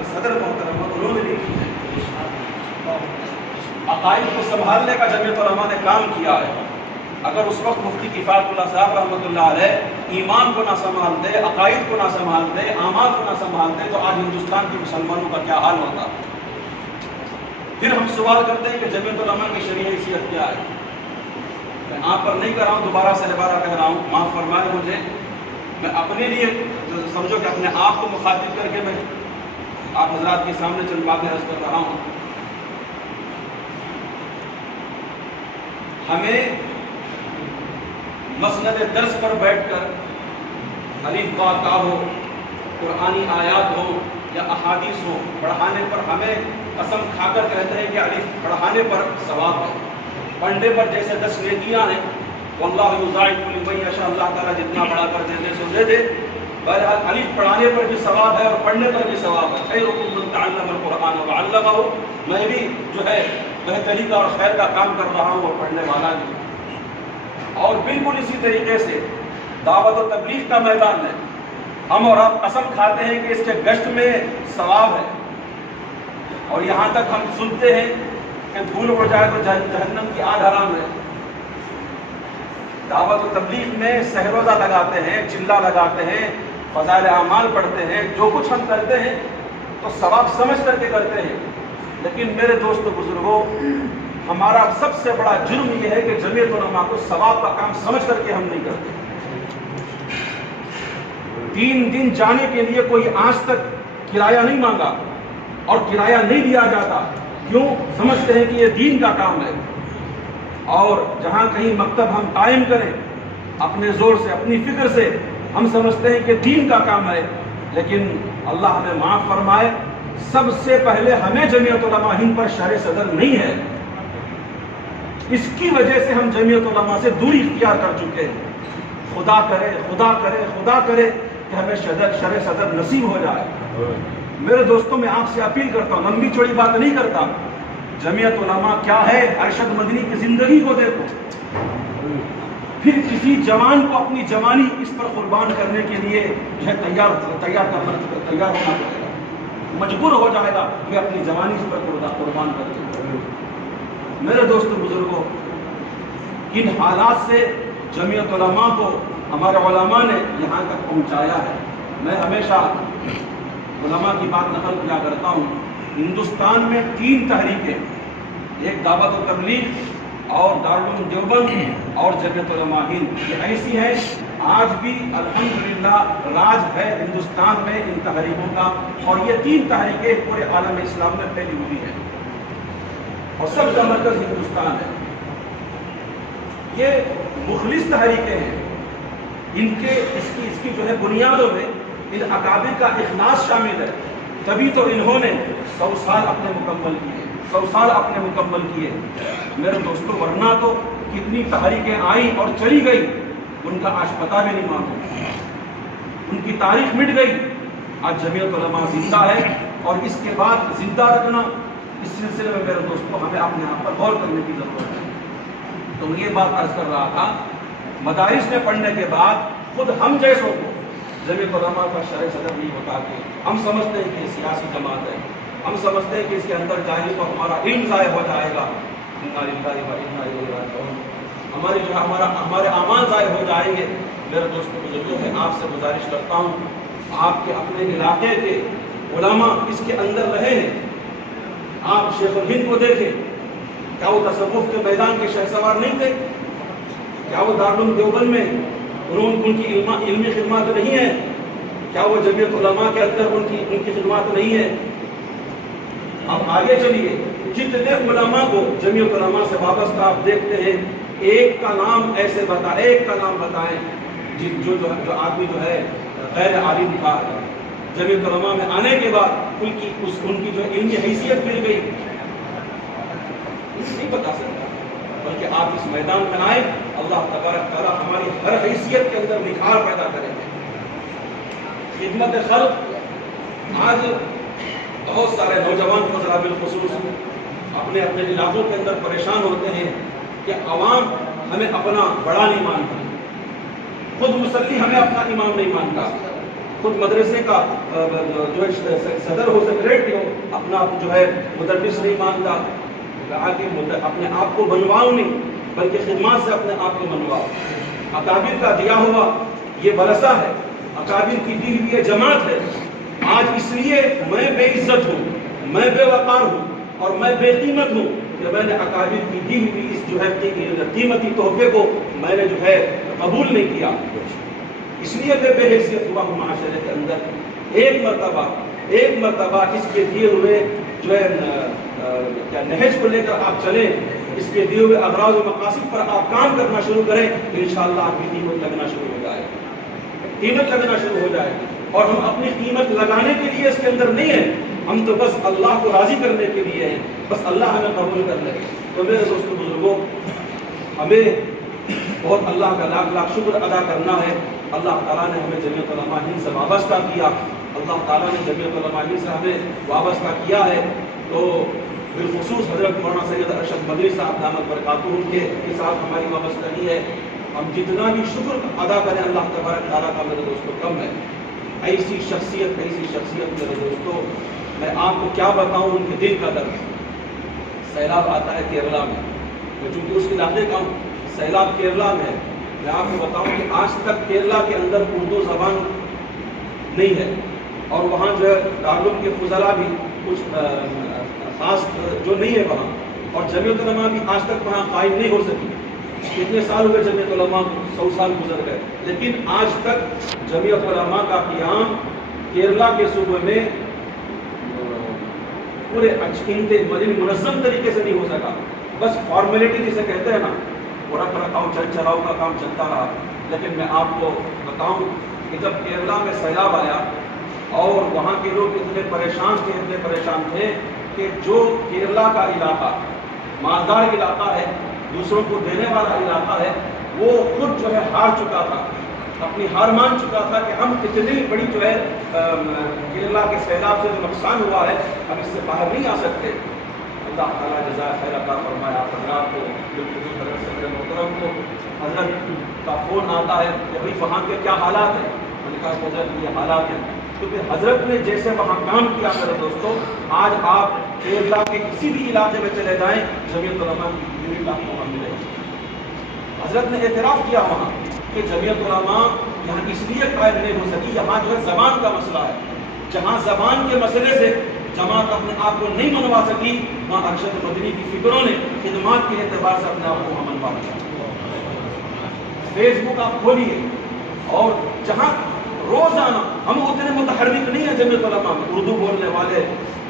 کے صدر محترم انہوں نے لکھی ہے۔ عقائد کو سنبھالنے کا جمعیت علماء نے کام کیا ہے۔ اگر اس وقت مفتی کفایت اللہ صاحب رحمۃ اللہ علیہ ایمان کو نہ سنبھالتے، عقائد کو نہ سنبھالتے، اعمال کو نہ سنبھالتے، تو آج ہندوستان کے مسلمانوں کا کیا حال ہوتا؟ پھر ہم سوال کرتے ہیں کہ جمعیت علماء کی شرعی حیثیت کیا ہے؟ میں آپ پر نہیں کر رہا ہوں، دوبارہ سے دوبارہ کہہ رہا ہوں، معاف فرمائے مجھے، میں اپنے لیے سمجھو کہ اپنے آپ کو مخاطب کر کے میں آپ حضرات کے سامنے چند باتیں عرض کر رہا ہوں۔ ہمیں مسند درس پر بیٹھ کر الف با تا ہو، قرآنی آیات ہو یا احادیث ہو، پڑھانے پر ہمیں قسم کھا کر کہتے ہیں کہ الف پڑھانے پر ثواب ہے، پڑھنے پر جیسے 10 نیکیاں ہیں، واللہ یضاعف لمن یشاء، اللہ تعالیٰ جتنا بڑھا کر دینے سو دے دے۔ بہرحال الف پڑھانے پر بھی ثواب ہے اور پڑھنے پر بھی ثواب ہے۔ خیرکم من تعلم القرآن وعلمہ، میں بھی جو ہے بہتری کا اور خیر کا کام کر رہا ہوں اور پڑھنے والا بھی۔ اور بالکل اسی طریقے سے دعوت و تبلیغ کا میدان ہے، ہم اور آپ قسم کھاتے ہیں کہ اس کے گشت میں ثواب ہے، اور یہاں تک ہم سنتے ہیں کہ دھول اڑ جائے تو جہنم کی آگ حرام ہے۔ دعوت و تبلیغ میں سحر روزہ لگاتے ہیں، چلہ لگاتے ہیں، فضائل اعمال پڑھتے ہیں، جو کچھ ہم کرتے ہیں تو ثواب سمجھ کر کے کرتے ہیں، لیکن میرے دوست و بزرگوں، ہمارا سب سے بڑا جرم یہ ہے کہ جمعیت علماء کو ثواب کا کام سمجھ کر کے ہم نہیں کرتے۔ 3 دن جانے کے لیے کوئی آج تک کرایہ نہیں مانگا اور کرایہ نہیں دیا جاتا، کیوں؟ سمجھتے ہیں کہ یہ دین کا کام ہے۔ اور جہاں کہیں مکتب ہم قائم کریں اپنے زور سے، اپنی فکر سے، ہم سمجھتے ہیں کہ دین کا کام ہے، لیکن اللہ ہمیں معاف فرمائے، سب سے پہلے ہمیں جمعیت علماء ہند پر شرح صدر نہیں ہے، اس کی وجہ سے ہم جمعیت علماء سے دوری اختیار کر چکے ہیں۔ خدا کرے خدا کرے خدا کرے کہ ہمیں شرح صدر نصیب ہو جائے۔ میرے دوستوں، میں آپ سے اپیل کرتا ہوں، لمبی چوڑی بات نہیں کرتا، جمعیت علماء کیا ہے، ارشد مدنی کی زندگی کو دیکھو، پھر کسی جوان کو اپنی جوانی اس پر قربان کرنے کے لیے تیار ہونا پڑے گا، مجبور ہو جائے گا کہ اپنی جوانی اس پر قربان کر دے۔ میرے دوستوں بزرگوں، کن حالات سے جمعیت علماء کو ہمارے علماء نے یہاں تک پہنچایا ہے۔ میں ہمیشہ علماء کی بات نقل کیا کرتا ہوں، ہندوستان میں 3 تحریکیں، ایک دعوت و تبلیغ اور دارالعلوم دیوبند اور جمعیت علماء ہند، یہ ایسی ہیں آج بھی الحمدللہ راج ہے ہندوستان میں ان تحریکوں کا، اور یہ 3 تحریکیں پورے عالم اسلام میں پھیلی ہوئی ہیں اور سب کا مرکز ہندوستان ہے۔ یہ مخلص تحریکیں ہیں، اس کی جو ہے بنیادوں میں ان اکابر کا اخلاص شامل ہے، تبھی تو انہوں نے 100 سال اپنے مکمل کیے۔ میرے دوستوں، ورنہ تو کتنی تحریکیں آئیں اور چلی گئی، ان کا آج پتہ بھی نہیں معلوم، ان کی تاریخ مٹ گئی۔ آج جمعیت علماء زندہ ہے، اور اس کے بعد زندہ رکھنا، اس سلسلے میں میرے دوستوں ہمیں اپنے آپ پر غور کرنے کی ضرورت ہے۔ تو میں یہ بات عرض کر رہا تھا، مدارس میں پڑھنے کے بعد خود ہم جیسوں کو جمعیت علماء کا شرح صدر نہیں ہوتا، کہ ہم سمجھتے ہیں کہ سیاسی جماعت ہے، ہم سمجھتے ہیں کہ اس کے اندر جائیں گے تو ہمارا علم ضائع ہو جائے گا، ہمارے اعمال ضائع ہو جائیں گے۔ میرے دوستوں بزرگوں، میں آپ سے گزارش کرتا ہوں، آپ کے اپنے علاقے کے علماء اس کے اندر رہے ہیں، آپ شیخ الہند کو دیکھیں، کیا وہ تصوف کے میدان کے شہسوار نہیں تھے؟ کیا وہ دارالعلوم دیوبند میں ان کی علمی خدمات نہیں ہے؟ کیا وہ جمعیت علماء کے اندر ان کی خدمات نہیں ہے؟ اب آگے چلیے، جتنے علماء کو جمعیت علماء سے وابستہ آپ دیکھتے ہیں، ایک کا نام بتائیں جو آدمی جو ہے غیر عالم تھا، جمعیت علماء میں آنے کے بعد ان کی جو علمی حیثیت مل گئی، نہیں بتا سکتا، بلکہ آپ اس میدان میں آئے، اللہ تبارک تعالیٰ ہماری ہر حیثیت کے اندر نکھار پیدا کریں گے۔ خدمت خلق، آج بہت سارے نوجوان فضلہ بالخصوص اپنے علاقوں کے اندر پریشان ہوتے ہیں کہ عوام ہمیں اپنا بڑا نہیں مانتا، خود مصلی ہمیں اپنا امام نہیں مانتا، خود مدرسے کا جو صدر ہو سیکریٹری ہو اپنا جو ہے مدرس نہیں مانتا، کہا کہ اپنے آپ کو بنواؤ نہیں بلکہ خدمات سے اپنے آپ کو بنواؤ۔ اکابر کا دیا ہوا یہ ورثہ ہے، اکابر کی دی ہوئی یہ جماعت ہے۔ آج اس لیے میں بے عزت ہوں، میں بے وقار ہوں اور میں بے قیمت ہوں کہ میں نے اکابر کی دی ہوئی اس جو ہے قیمتی تحفے کو میں نے جو ہے قبول نہیں کیا، اس لیے میں بے حیثیت ہوا ہوں معاشرے کے اندر۔ ایک مرتبہ اس کے دیے ہوئے جو ہے نہج کو لے کر آپ چلیں، اس کے دیے ہوئے اغراض و مقاصد پر آپ کام کرنا شروع کریں، انشاءاللہ آپ کی قیمت لگنا شروع ہو جائے گی، قیمت لگنا شروع ہو جائے گی۔ اور ہم اپنی قیمت لگانے کے لیے اس کے اندر نہیں ہیں، ہم تو بس اللہ کو راضی کرنے کے لیے ہیں، بس اللہ ہمیں قبول کر لے۔ تو میرے دوستو بزرگوں، ہمیں بہت اللہ کا لاکھ لاکھ شکر ادا کرنا ہے۔ اللہ تعالیٰ نے ہمیں جمعیت علماء ہند سے وابستہ کیا، اللہ تعالیٰ نے جمعیت علماء ہند سے ہمیں وابستہ کیا ہے۔ تو بالخصوص حضرت مولانا سید ارشد مدنی صاحب دامت برکاتہم کے ساتھ ہماری وابستگی ہے۔ ہم جتنا بھی شکر ادا کریں اللہ تبارک تعالیٰ کا میرے دوستوں کم ہے۔ ایسی شخصیت میرے دوستوں، میں آپ کو کیا بتاؤں ان کے دل کا درد۔ سیلاب آتا ہے کیرلا میں، میں چونکہ اس علاقے کا ہوں، سیلاب کیرلا میں ہے۔ میں آپ کو بتاؤں کہ آج تک کیرلا کے اندر اردو زبان نہیں ہے، اور وہاں جو ہے دارالعلوم کے فضلاء بھی کچھ خاص جو نہیں ہے وہاں، اور جمعیت علماء بھی آج تک وہاں قائم نہیں ہو سکی۔ کتنے سال ہوئے جمعیت علماء کو؟ 100 سال گزر گئے، لیکن آج تک جمعیت علماء کا قیام کیرلا کے صوبے میں پورے منظم طریقے سے نہیں ہو سکا۔ بس فارمیلٹی جسے کہتے ہیں نا، وہ رکھ رکھاؤ چل چلاؤ کا کام چلتا رہا۔ لیکن میں آپ کو بتاؤں کہ جب کیرلا میں سیلاب آیا اور وہاں کے لوگ اتنے پریشان تھے کہ جو کیرلا کا علاقہ مالدار علاقہ ہے، دوسروں کو دینے والا علاقہ ہے، وہ خود جو ہے ہار چکا تھا، اپنی ہار مان چکا تھا کہ ہم اتنی بڑی جو ہے کیرلا کے سیلاب سے جو نقصان ہوا ہے، ہم اس سے باہر نہیں آ سکتے۔ اللہ تعالیٰ جزائے خیر عطا فرمائے آپ حضرات کو، بالخصوص حضرت صدر محترم کو۔ حضرت کا فون آتا ہے کہ بھائی وہاں کے کیا حالات ہیں؟ میں نے کہا حضرت یہ حالات ہیں، کیونکہ حضرت نے جیسے وہاں کام کیا میرے دوستوں، آج آپ کیرلا کے کسی بھی علاقے میں چلے جائیں، جمعیت علماء کی یونٹ آپ کو وہاں ملے گی۔ حضرت نے اعتراف کیا وہاں کہ جمعیت علماء یہاں اس لیے قائم نہیں ہو سکی، یہاں جو ہے زبان کا مسئلہ ہے، جہاں زبان کے مسئلے سے جماعت اپنے آپ کو نہیں منوا سکی، وہاں ارشد مدنی کی فکروں نے خدمات کے اعتبار سے اپنے آپ کو وہاں منوا سکا۔ فیس بک آپ کھولیے، اور جہاں روزانہ ہم اتنے متحرک نہیں ہیں جمعیت علماء میں، اردو بولنے والے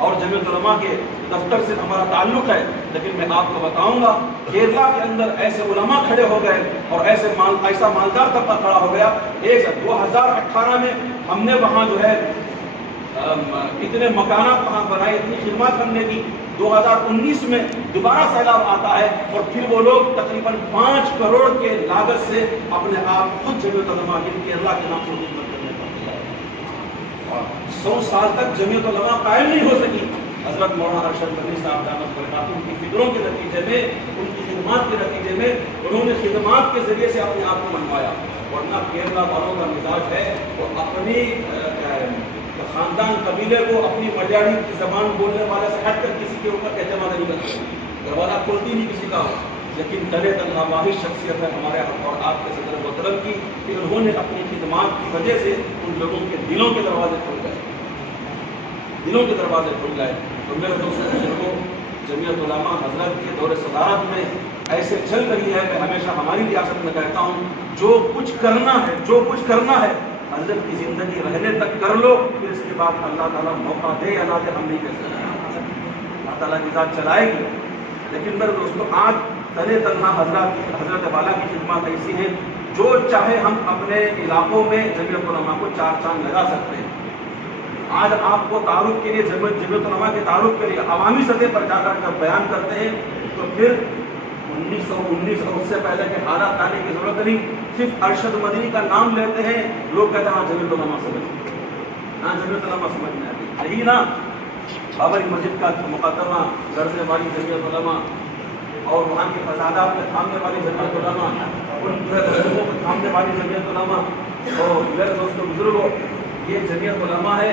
اور جمعیت علماء کے دفتر سے ہمارا تعلق ہے، لیکن میں آپ کو بتاؤں گا کیرلا کے اندر ایسے علماء کھڑے ہو گئے اور ایسا مالدار طبقہ کھڑا ہو گیا۔ 2018 میں ہم نے وہاں جو ہے اتنے مکانات وہاں بنائے، اتنی خدمات ہم نے کی۔ 2019 میں دوبارہ سیلاب آتا ہے اور پھر وہ لوگ تقریباً 5 کروڑ کے لاگت سے اپنے آپ خود جمعیت علماء کیرلا کے نام سے خدمت کرنے پڑتے ہیں۔ 100 سال تک جمعیت علماء قائم نہیں ہو سکی۔ حضرت مولانا ارشد مدنی صاحب دامت برکاتہم کی فکروں کے نتیجے میں، ان کی خدمات کے نتیجے میں انہوں نے خدمات کے ذریعے سے اپنے آپ کو منوایا۔ ورنہ کیرلا والوں کا مزاج ہے وہ اپنی خاندان قبیلے کو اپنی ملیالی کی زبان بولنے والے سے ہٹ کر کسی کے اوپر اعتماد نہیں کرتے، دروازہ کھولتی نہیں کسی کا۔ لیکن تلے تل واحد شخصیت ہے ہمارے اور آپ کے صدر محترم کی کہ انہوں نے اپنی خدمات کی وجہ سے ان لوگوں کے دلوں کے دروازے کھل گئے، دلوں کے دروازے کھل گئے۔ تو میرے دوستوں بزرگوں، جمعیت علماء حضرت کے دور صدارت میں ایسے چل رہی ہے۔ میں ہمیشہ ہماری ریاست میں کہتا ہوں جو کچھ کرنا ہے حضرت کی زندگی رہنے تک کر لو، پھر اس کے بعد اللہ تعالیٰ موقع دے یا نہ دے ہم نہیں کر سکتے، اللہ تعالیٰ کی ذات چلائے گی۔ لیکن میرے دوستوں آج تنے تنہا حضرت والا کی خدمات ایسی ہیں جو چاہے ہم اپنے علاقوں میں جمعیت علماء کو 4 چاند لگا سکتے ہیں۔ آج آپ کو تعارف کے لیے جمعیت علماء کے تعارف کے لیے عوامی سطح پر جا کر بیان کرتے ہیں تو پھر 1919 اور اس سے پہلے کے حالات آنے کی ضرورت نہیں، صرف ارشد مدنی کا نام لیتے ہیں، لوگ کہتے ہیں ہاں جمعیت علماء سمجھ میں آتی یہی نا۔ بابری مسجد کا مقدمہ لڑنے والی جمعیت علماء اور وہاں کے فسادات میں تھامنے والی جمعیت علماء، ان کو تھامنے والی جمعیت علماء۔ تو میرے دوستوں بزرگوں، یہ جمعیت علماء ہے.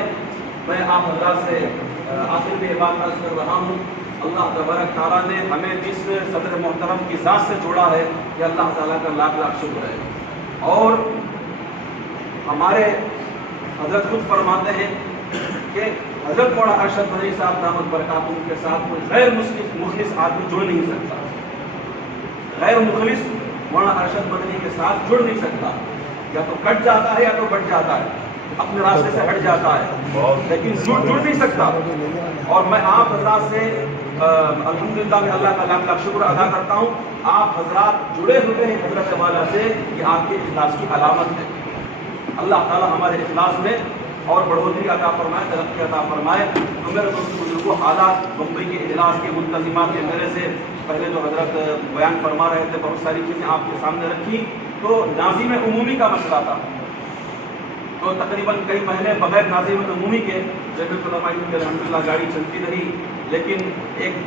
میں آپ حضرات سے آخر میں یہ بات عرض کر رہا ہوں، اللہ تبارک تعالیٰ نے ہمیں جس صدر محترم کی ذات سے جوڑا ہے، یہ اللہ تعالیٰ کا لاکھ لاکھ شکر ہے. اور ہمارے حضرت خود فرماتے ہیں کہ حضرت مولانا ارشد مدنی صاحب دامت برکاتہم کے ساتھ کوئی غیر مخلص آدمی جڑ نہیں سکتا. غیر مخلص مولانا ارشد مدنی کے ساتھ جڑ نہیں سکتا، یا تو کٹ جاتا ہے یا تو بٹ جاتا ہے، اپنے راستے سے ہٹ جاتا ہے، لیکن جڑ نہیں سکتا. اور میں آپ حضرات سے الحمدللہ میں اللہ کا لاکھ لاکھ شکر ادا کرتا ہوں. آپ حضرات جڑے ہوئے ہیں حضرت والا سے، یہ آپ کے اخلاص کی علامت ہے. اللہ تعالیٰ ہمارے اخلاص میں اور بڑھوتری عطا فرمائے، ترقی عطا فرمائے. تو میرے دوست بزرگوں، حالات بمبئی کے اجلاس کے منتظمات کے میرے سے پہلے جو حضرت بیان فرما رہے تھے، بہت ساری چیزیں آپ کے سامنے رکھی. تو ناظم عمومی کا مسئلہ تھا، تو تقریباً کئی مہینے بغیر ناظم عمومی کے جب العلماء الحمدللہ گاڑی چلتی رہی، لیکن ایک